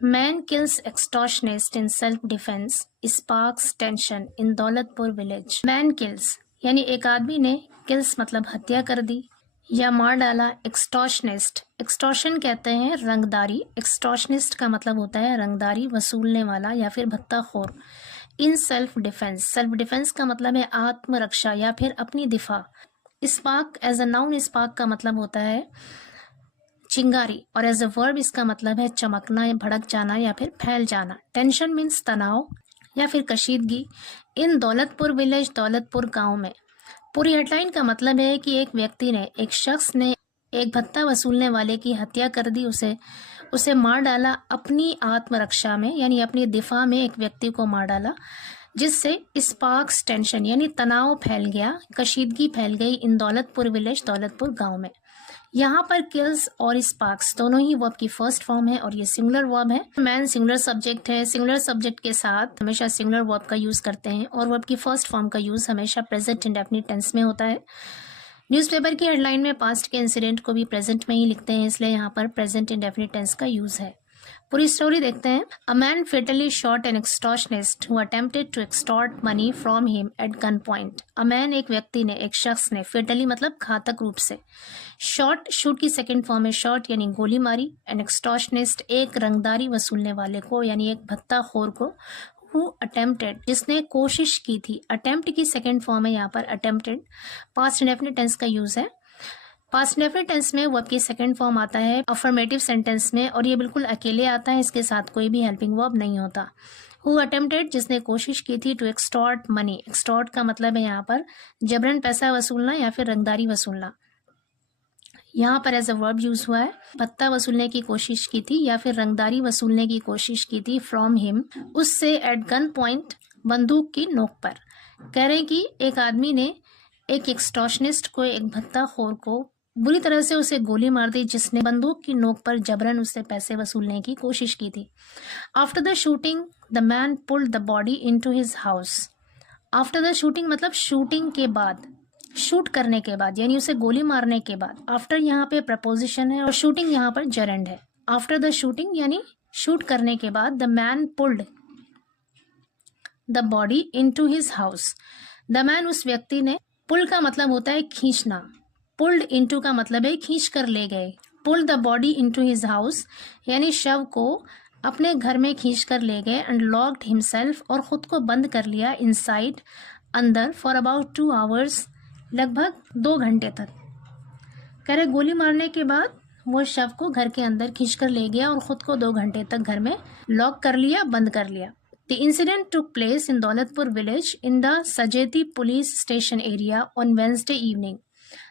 Man kills extortionist in self-defense, sparks tension in Daulatpur village. Man kills यानी एक आदमी ने, किल्स मतलब हत्या कर दी या मार डाला, एक्सटॉर्शनिस्ट, एक्सटॉर्शन कहते हैं रंगदारी, एक्सटॉर्शनिस्ट का मतलब होता है रंगदारी वसूलने वाला या फिर भत्ताखोर। In self defence, self defence का मतलब है आत्मरक्षा या फिर अपनी दिफा। Spark as a noun, spark का मतलब होता है चिंगारी और एज अ वर्ब इसका मतलब है चमकना या भड़क जाना या फिर फैल जाना। टेंशन मीन्स तनाव या फिर कशीदगी। इन दौलतपुर विलेज, दौलतपुर गांव में। पूरी हेडलाइन का मतलब है कि एक व्यक्ति ने, एक शख्स ने एक भत्ता वसूलने वाले की हत्या कर दी, उसे मार डाला अपनी आत्मरक्षा में यानी अपनी दिफा में एक व्यक्ति को मार डाला, जिससे स्पार्क्स टेंशन यानी तनाव फैल गया, कशीदगी फैल गई इन दौलतपुर विलेज, दौलतपुर गांव में। यहाँ पर किल्स और स्पार्क्स दोनों ही वर्ब की फर्स्ट फॉर्म है और ये सिंगुलर वर्ब है। मैन सिंगुलर सब्जेक्ट है, सिंगुलर सब्जेक्ट के साथ हमेशा सिंगुलर वर्ब का यूज करते हैं और वर्ब की फर्स्ट फॉर्म का यूज हमेशा प्रेजेंट इंडेफिनिट टेंस में होता है। न्यूज़पेपर की हेडलाइन में पास्ट के इंसिडेंट को भी प्रेजेंट में ही लिखते हैं, इसलिए यहाँ पर प्रेजेंट इंडेफिनिट टेंस का यूज है। पूरी स्टोरी देखते हैं। A man fatally shot an extortionist who attempted to extort money from him at gunpoint. A man एक व्यक्ति ने, एक शख्स ने, फेटली मतलब घातक रूप से, शॉट, शूट की सेकंड फॉर्म है शॉट यानी गोली मारी, एन एक्सटॉर्शनिस्ट एक रंगदारी वसूलने वाले को यानी एक भत्ताखोर को, हु अटेम्प्टेड जिसने कोशिश की थी, अटेम्प्ट की सेकंड फॉर्म है यहाँ पर अटेम्प्टेड, पास्ट इंडेफिनिट टेंस का यूज है। पास्ट इंडेफिनिट टेंस में वर्ब की सेकंड फॉर्म आता है अफर्मेटिव सेंटेंस में और ये बिल्कुल अकेले आता है, इसके साथ कोई भी हेल्पिंग वर्ब नहीं होता। हु अटेम्प्टेड जिसने कोशिश की थी, टू एक्सटॉर्ट मनी, एक्सटॉर्ट का मतलब है यहाँ पर जबरन पैसा वसूलना या फिर रंगदारी वसूलना। यहाँ पर एज अ वर्ब यूज हुआ है, भत्ता वसूलने की कोशिश की थी या फिर रंगदारी वसूलने की कोशिश की थी, फ्रॉम हिम उससे, एट गन पॉइंट बंदूक की नोक पर। कह रहे हैं कि एक आदमी ने एक एक्सटॉर्शनिस्ट को, एक भत्ताखोर को बुरी तरह से उसे गोली मार दी, जिसने बंदूक की नोक पर जबरन उससे पैसे वसूलने की कोशिश की थी। After the shooting the man pulled the body into his house. After the shooting मतलब शूटिंग के बाद, शूट करने के बाद यानी उसे गोली मारने के बाद। आफ्टर यहाँ पे प्रपोजिशन है और शूटिंग यहाँ पर जरंड है। आफ्टर द शूटिंग यानी शूट करने के बाद, the man pulled the body into his house. The man उस व्यक्ति ने, पुल का मतलब होता है खींचना, पुल्ड इनटू का मतलब है खींच कर ले गए। Pull the body into his house यानी शव को अपने घर में खींच कर ले गए, एंड लॉक्ड हिमसेल्फ और खुद को बंद कर लिया, इनसाइड अंदर, फॉर अबाउट 2 आवर्स लगभग 2 घंटे तक। कह रहे गोली मारने के बाद वो शव को घर के अंदर खींच कर ले गया और खुद को 2 घंटे तक घर में लॉक कर लिया, बंद कर लिया। The incident took place in Daulatpur village in the Sajeti police station area on Wednesday evening.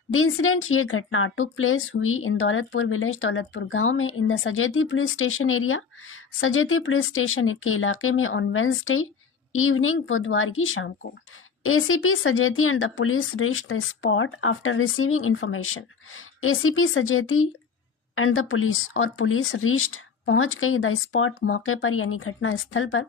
The incident, ये घटना, took place हुई in दौलतपुर विलेज, दौलतपुर गांव में, in the Sajeti police station area, Sajeti police station के इलाके में, on Wednesday evening बुधवार की शाम को। ACP Sajeti and the police reached the spot after receiving information. ACP Sajeti and the police और पुलिस reached पहुंच गई, द स्पॉट मौके पर यानी घटना स्थल पर,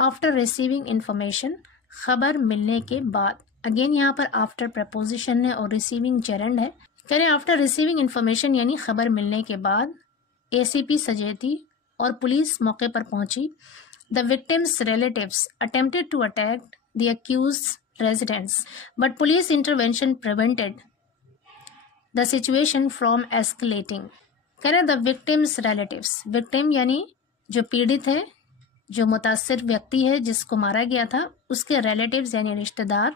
आफ्टर रिसीविंग इंफॉर्मेशन खबर मिलने के बाद। अगेन यहाँ पर आफ्टर प्रपोजिशन है और रिसीविंग जेरेंड है। कह रहे आफ्टर रिसीविंग इंफॉर्मेशन यानी खबर मिलने के बाद एसीपी सजेती और पुलिस मौके पर पहुंची। The victims relatives attempted to attack the accused residents but police intervention prevented the situation from escalating. कह रहे द विक्टिम्स रिलेटिव्स, विक्टिम यानी जो पीड़ित है, जो मुतासिर व्यक्ति है जिसको मारा गया था, उसके रिलेटिव्स यानी रिश्तेदार,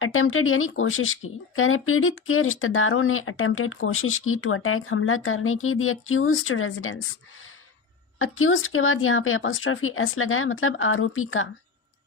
अटेम्प्टेड यानी कोशिश की। कह रहे पीड़ित के रिश्तेदारों ने अटेम्प्टेड कोशिश की, टू अटैक हमला करने की, द अक्यूज्ड रेजिडेंस। अक्यूज्ड के बाद यहाँ पे अपॉस्ट्रोफी एस लगाया, मतलब आरोपी का,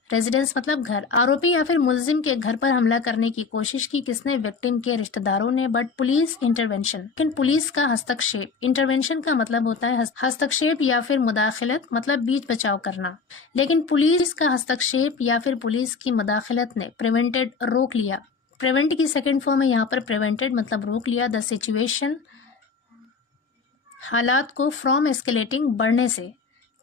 रेजिडेंस मतलब घर, आरोपी या फिर मुलजिम के घर पर हमला करने की कोशिश की, किसने, विक्टिम के रिश्तेदारों ने, बट पुलिस इंटरवेंशन, लेकिन पुलिस का हस्तक्षेप, इंटरवेंशन का मतलब होता है हस्तक्षेप या फिर मुदाखलत, मतलब बीच बचाव करना, लेकिन पुलिस का हस्तक्षेप या फिर पुलिस की मुदाखलत ने प्रिवेंटेड रोक लिया, प्रिवेंट की सेकंड फॉर्म है यहाँ पर प्रिवेंटेड मतलब रोक लिया, द सिचुएशन हालात को, फ्रॉम एस्केलेटिंग बढ़ने से।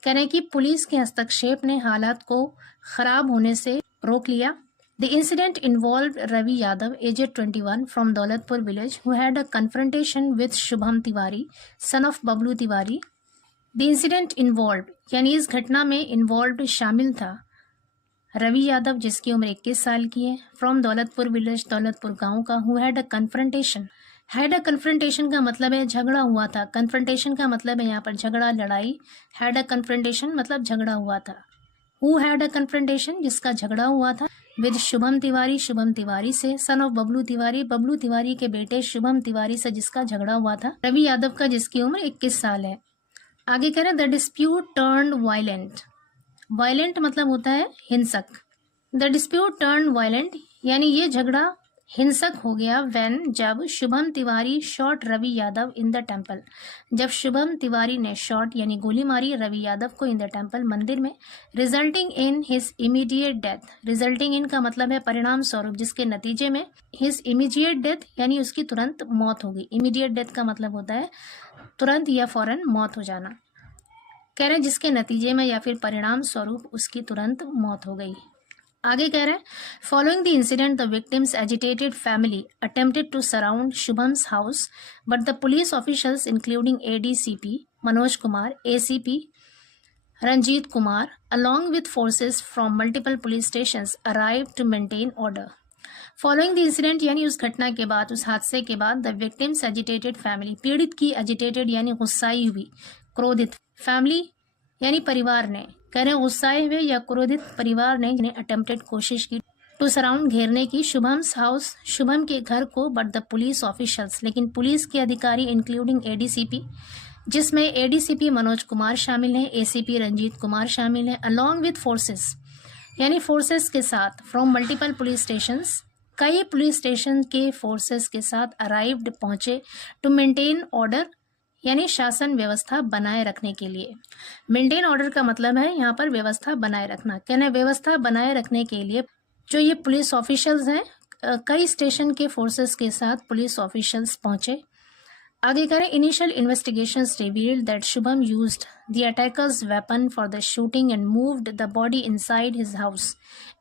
कह रहे कि पुलिस के हस्तक्षेप ने हालात को खराब होने से रोक लिया। The incident involve Ravi Yadav, aged 21, from Daulatpur village, who had a confrontation with Shubham Tiwari, son of Bablu Tiwari, the incident involve यानी इस घटना में इन्वॉल्व शामिल था रवि यादव जिसकी उम्र 21 साल की है, फ्रॉम दौलतपुर विलेज दौलतपुर गांव का, who had a confrontation. Had a confrontation का मतलब है झगड़ा हुआ था। कन्फ्रंटेशन का मतलब है यहाँ पर झगड़ा, लड़ाई। हैड अ कन्फ्रंटेशन मतलब झगड़ा हुआ था। हु हैड अ कन्फ्रंटेशन जिसका झगड़ा हुआ था विद शुभम तिवारी, शुभम तिवारी से, सन ऑफ बबलू तिवारी, बबलू तिवारी के बेटे शुभम तिवारी से जिसका झगड़ा हुआ था रवि यादव का जिसकी उम्र 21 साल है। आगे कह रहे हैं the dispute turned violent. Violent मतलब होता है हिंसक। द डिस्प्यूट टर्न वायलेंट यानी ये झगड़ा हिंसक हो गया व्हेन जब Shubham Tiwari shot Ravi Yadav in the temple, जब शुभम तिवारी ने शॉट यानी गोली मारी रवि यादव को इन द टेम्पल मंदिर में, resulting in his immediate death. Resulting in का मतलब है परिणाम स्वरूप, जिसके नतीजे में हिज इमीडिएट डेथ यानी उसकी तुरंत मौत हो गई। इमीडिएट डेथ का मतलब होता है तुरंत या फौरन मौत हो जाना। कह रहे हैं जिसके नतीजे में या फिर परिणाम स्वरूप उसकी तुरंत मौत हो गई। आगे कह रहे हैं following the incident the victims agitated family attempted to surround Shubham's house but the police officials including ADCP Manoj Kumar, ACP Ranjeet Kumar along with forces from multiple police stations arrived to maintain order. Following the incident यानी उस घटना के बाद, उस हादसे के बाद, the victims agitated family पीड़ित की एजिटेटेड यानी गुस्साई हुई, क्रोधित, फैमिली यानी परिवार ने, कह रहे गुस्साए हुए या क्रोधित परिवार ने अटेम्प्टेड कोशिश की टू सराउंड घेरने की शुभम्स हाउस शुभम के घर को, बट द पुलिस ऑफिशियल्स लेकिन पुलिस के अधिकारी इंक्लूडिंग एडीसीपी जिसमें एडीसीपी मनोज कुमार शामिल हैं, एसीपी रंजीत कुमार शामिल हैं, अलॉन्ग विद फोर्सेस यानी फोर्सेस के साथ, फ्रॉम मल्टीपल पुलिस स्टेशंस कई पुलिस स्टेशन के फोर्सेस के साथ अराइव्ड पहुंचे, टू मेंटेन ऑर्डर यानी शासन व्यवस्था बनाए रखने के लिए। मेंटेन ऑर्डर का मतलब है यहाँ पर व्यवस्था बनाए रखना। कहना व्यवस्था बनाए रखने के लिए जो ये पुलिस ऑफिशियल्स हैं, कई स्टेशन के फोर्सेस के साथ पुलिस ऑफिशियल्स पहुंचे। आगे करें initial investigations revealed that Shubham used the attackers weapon for the shooting and moved the body inside his house.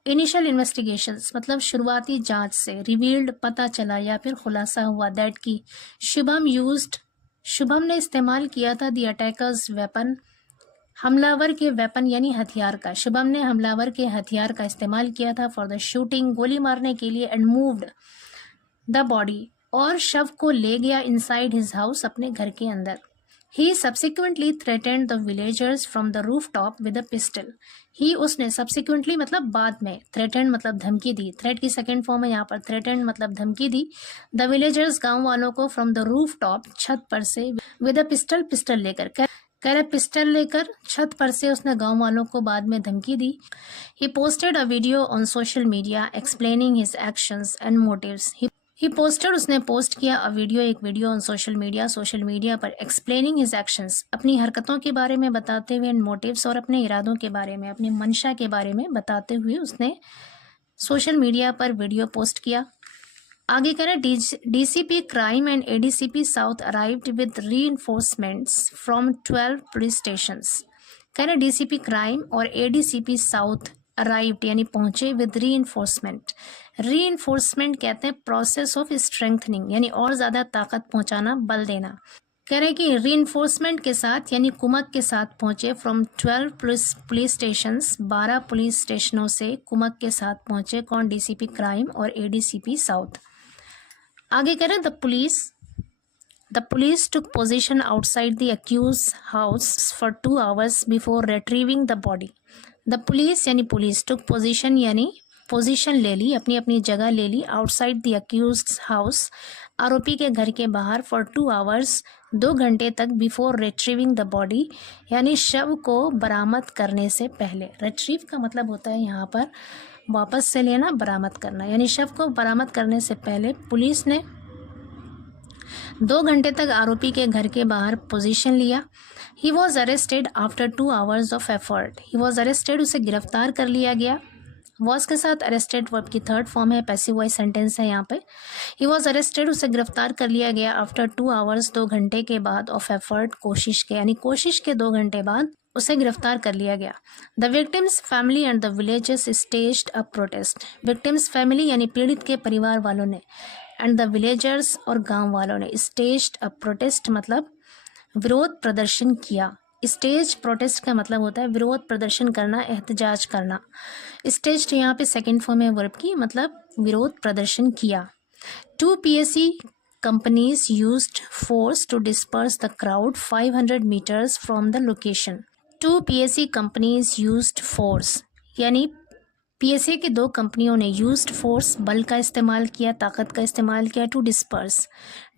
Initial investigations मतलब शुरुआती जांच से, रिवील्ड पता चला या फिर खुलासा हुआ, दैट की शुभम ने इस्तेमाल किया था द अटैकर्स वेपन हमलावर के वेपन यानी हथियार का, शुभम ने हमलावर के हथियार का इस्तेमाल किया था फॉर द शूटिंग गोली मारने के लिए, एंड मूव्ड द बॉडी और शव को ले गया इनसाइड हिज हाउस अपने घर के अंदर। He subsequently threatened the villagers from the rooftop with a pistol. He उसने सब्सिक्वेंटली मतलब बाद में, थ्रेटेंड मतलब धमकी दी, थ्रेट की सेकेंड फॉर्म है यहाँ पर, थ्रेटेंड मतलब धमकी दी, द विलेजर्स गांव वालों को, फ्रॉम द रूफ टॉप छत पर से, विद अ पिस्टल पिस्टल लेकर, कह रहे पिस्टल लेकर छत पर से उसने गांव वालों को बाद में धमकी दी। He posted a video on social media explaining his actions and motives. He posted उसने पोस्ट किया एक वीडियो ऑन सोशल मीडिया पर एक्सप्लेनिंग हिज एक्शंस अपनी हरकतों के बारे में बताते हुए, एंड मोटिव्स और अपने इरादों के बारे में, अपनी मंशा के बारे में बताते हुए उसने सोशल मीडिया पर वीडियो पोस्ट किया। आगे कह रहे DCP crime and ADCP south arrived with reinforcements from 12 police stations. कह रहे डीसीपी क्राइम और एडीसीपी साउथ अराइव्ड यानी पहुंचे विद रीइंफोर्समेंट। रीइंफोर्समेंट कहते हैं प्रोसेस ऑफ स्ट्रेंथनिंग यानी और ज्यादा ताकत पहुंचाना, बल देना। कह रहे कि रीइंफोर्समेंट के साथ यानी कुमक के साथ पहुंचे फ्रॉम 12 पुलिस स्टेशंस, 12 पुलिस स्टेशनों से कुमक के साथ पहुंचे कौन, डीसीपी क्राइम और एडीसीपी साउथ। आगे कह रहे The police took position outside the accused's house for 2 hours before retrieving the body. The police यानी पुलिस took position यानी पोजीशन ले ली, अपनी अपनी जगह ले ली, आउटसाइड द अक्यूज्ड हाउस आरोपी के घर के बाहर, फॉर 2 hours 2 घंटे तक, बिफोर रिट्रीविंग द बॉडी यानी शव को बरामद करने से पहले। रिट्रीव का मतलब होता है यहाँ पर वापस से लेना, बरामद करना, यानी शव को बरामद करने से पहले पुलिस ने 2 घंटे तक आरोपी के घर के बाहर पोजीशन लिया। He was arrested after 2 hours of effort. He was arrested उसे गिरफ्तार कर लिया गया। वॉज के साथ अरेस्टेड वर्ब की थर्ड फॉर्म है, पैसिव वॉइस सेंटेंस है यहाँ पे। ही वॉज अरेस्टेड उसे गिरफ्तार कर लिया गया आफ्टर 2 hours 2 घंटे के बाद, ऑफ एफर्ट कोशिश के, यानी कोशिश के 2 घंटे बाद उसे गिरफ्तार कर लिया गया। The victims family and the villages staged a protest. Victims family यानी पीड़ित के परिवार वालों ने, एंड द विलेजर्स और गांव वालों ने, स्टेज्ड अ प्रोटेस्ट मतलब विरोध प्रदर्शन किया। स्टेज प्रोटेस्ट का मतलब होता है विरोध प्रदर्शन करना, एहतजाज करना। स्टेज यहाँ पे सेकंड फॉर्म है वर्ब की, मतलब विरोध प्रदर्शन किया। 2 PSE companies used force to disperse the crowd 500 meters from the location. 2 PSE companies used force, यानी PSA की 2 कंपनियों ने यूज्ड फोर्स, बल का इस्तेमाल किया, ताकत का इस्तेमाल किया, टू डिस्पर्स।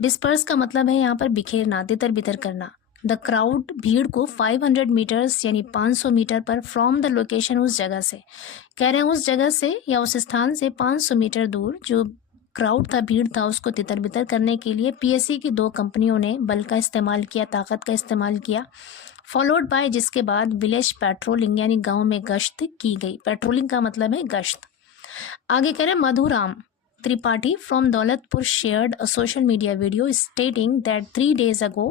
डिस्पर्स का मतलब है यहाँ पर बिखेरना, तितर बितर करना। द क्राउड, भीड़ को 500 मीटर्स यानी 500 मीटर पर, फ्रॉम द लोकेशन, उस जगह से। कह रहे हैं उस जगह से या उस स्थान से 500 मीटर दूर जो क्राउड था, भीड़ था, उसको तितर बितर करने के लिए PSE की 2 कंपनियों ने बल का इस्तेमाल किया, ताकत का इस्तेमाल किया। फॉलोड बाय, जिसके बाद विलेज पेट्रोलिंग यानी गांव में गश्त की गई। पेट्रोलिंग का मतलब है गश्त। आगे कह रहे Madhuram Tripathi from Daulatpur shared a social media video stating that 3 days ago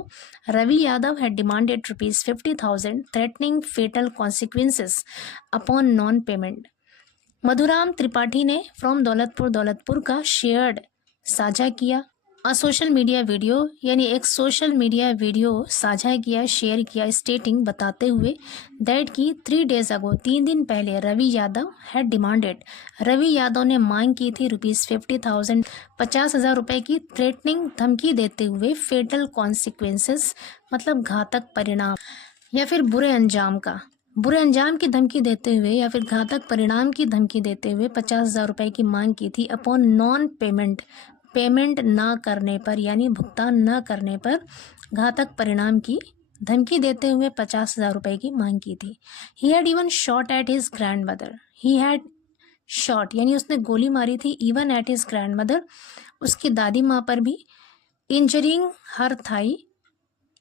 Ravi Yadav had demanded ₹50,000 threatening fatal consequences upon non payment। Madhuram Tripathi ने फ्रॉम दौलतपुर का शेयर्ड, साझा किया, सोशल मीडिया वीडियो यानी एक सोशल मीडिया वीडियो साझा किया, शेयर किया, स्टेटिंग बताते हुए, दैट की 3 days ago 3 दिन पहले, रवि यादव हैड डिमांडेड, रवि यादव ने मांग की थी ₹50,000 50,000 रुपए की, थ्रेटनिंग धमकी देते हुए, फेटल कॉन्सिक्वेंसेस मतलब घातक परिणाम या फिर बुरे अंजाम की धमकी देते हुए या फिर घातक परिणाम की धमकी देते हुए 50,000 रुपए की मांग की थी। अपॉन नॉन पेमेंट, पेमेंट ना करने पर यानी भुगतान न करने पर घातक परिणाम की धमकी देते हुए 50,000 रुपए की मांग की थी। He had even shot at his grand mother, he had shot यानी उसने गोली मारी थी, even at his grand mother, उसकी दादी माँ पर भी, इंजरिंग हर थाई,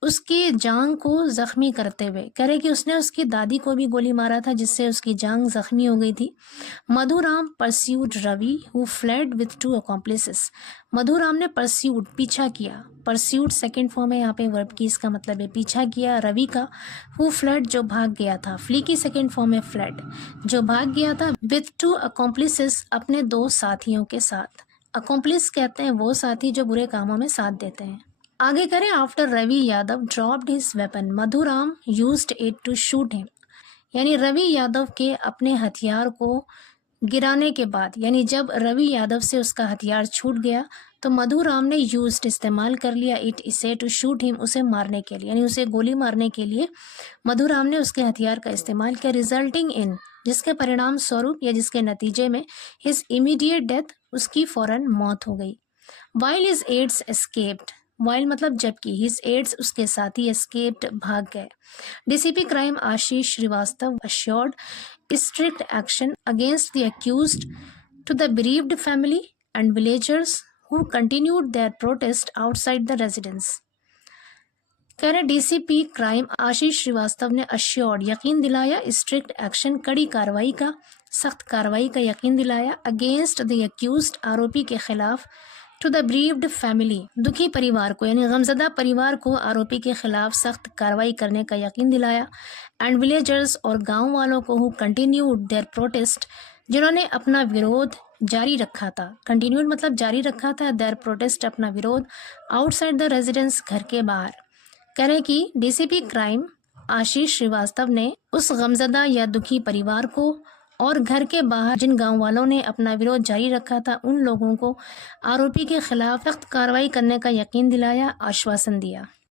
उसकी जांग को जख्मी करते हुए। कह रहे कि उसने उसकी दादी को भी गोली मारा था, जिससे उसकी जांग जख्मी हो गई थी। Madhuram pursued Ravi who fled with 2 accomplices। Madhuram ने परस्यूड, पीछा किया, परस्यूड सेकंड फॉर्म है यहाँ पे वर्ब की, इसका मतलब है पीछा किया, रवि का। हु फ्लेड, जो भाग गया था, फ्ली की सेकंड फॉर्म है फ्लेड, जो भाग गया था, विथ 2 accomplices, अपने 2 साथियों के साथ। अकॉम्प्लिस कहते हैं वो साथी जो बुरे कामों में साथ देते हैं। आगे करें, after Ravi Yadav dropped his weapon Madhuram used it to shoot him, यानी रवि यादव के अपने हथियार को गिराने के बाद, यानी जब रवि यादव से उसका हथियार छूट गया तो मधुराम ने यूज्ड, इस्तेमाल कर लिया, इट, इसे, टू शूट हिम, उसे मारने के लिए, यानी उसे गोली मारने के लिए मधुराम ने उसके हथियार का इस्तेमाल किया। रिजल्टिंग इन, जिसके परिणाम स्वरूप या जिसके नतीजे में, हिज इमीडिएट डेथ, उसकी फौरन मौत हो गई। While his aides escaped, while मतलब जबकि, हिज एड्स उसके साथी, एस्केप्ड भाग गए। DCP crime Ashish Srivastava assured strict action against the accused to the bereaved family and villagers who continued their protest outside the residence। कह रहे डीसीपी क्राइम आशीष श्रीवास्तव ने assured, यकीन दिलाया, स्ट्रिक्ट एक्शन, कड़ी कार्रवाई का, सख्त कार्रवाई का यकीन दिलाया, अगेंस्ट द अक्यूज्ड, आरोपी के खिलाफ, टू द ब्रीव्ड फैमिली, दुखी परिवार को यानी गमजदा परिवार को आरोपी के खिलाफ सख्त कार्रवाई करने का यकीन दिलाया, एंड विलेजर्स, और गांव वालों को, हु कंटिन्यूड देयर प्रोटेस्ट, जिन्होंने अपना विरोध जारी रखा था, कंटिन्यूड मतलब जारी रखा था, देयर प्रोटेस्ट अपना विरोध, आउटसाइड द रेजिडेंस, घर के बाहर। कह रहे कि डीसीपी क्राइम आशीष श्रीवास्तव ने उस गमजदा या दुखी परिवार को और घर के बाहर जिन गांव वालों ने अपना विरोध जारी रखा था, उन लोगों को आरोपी के खिलाफ सख्त कार्रवाई करने का यकीन दिलाया, आश्वासन दिया।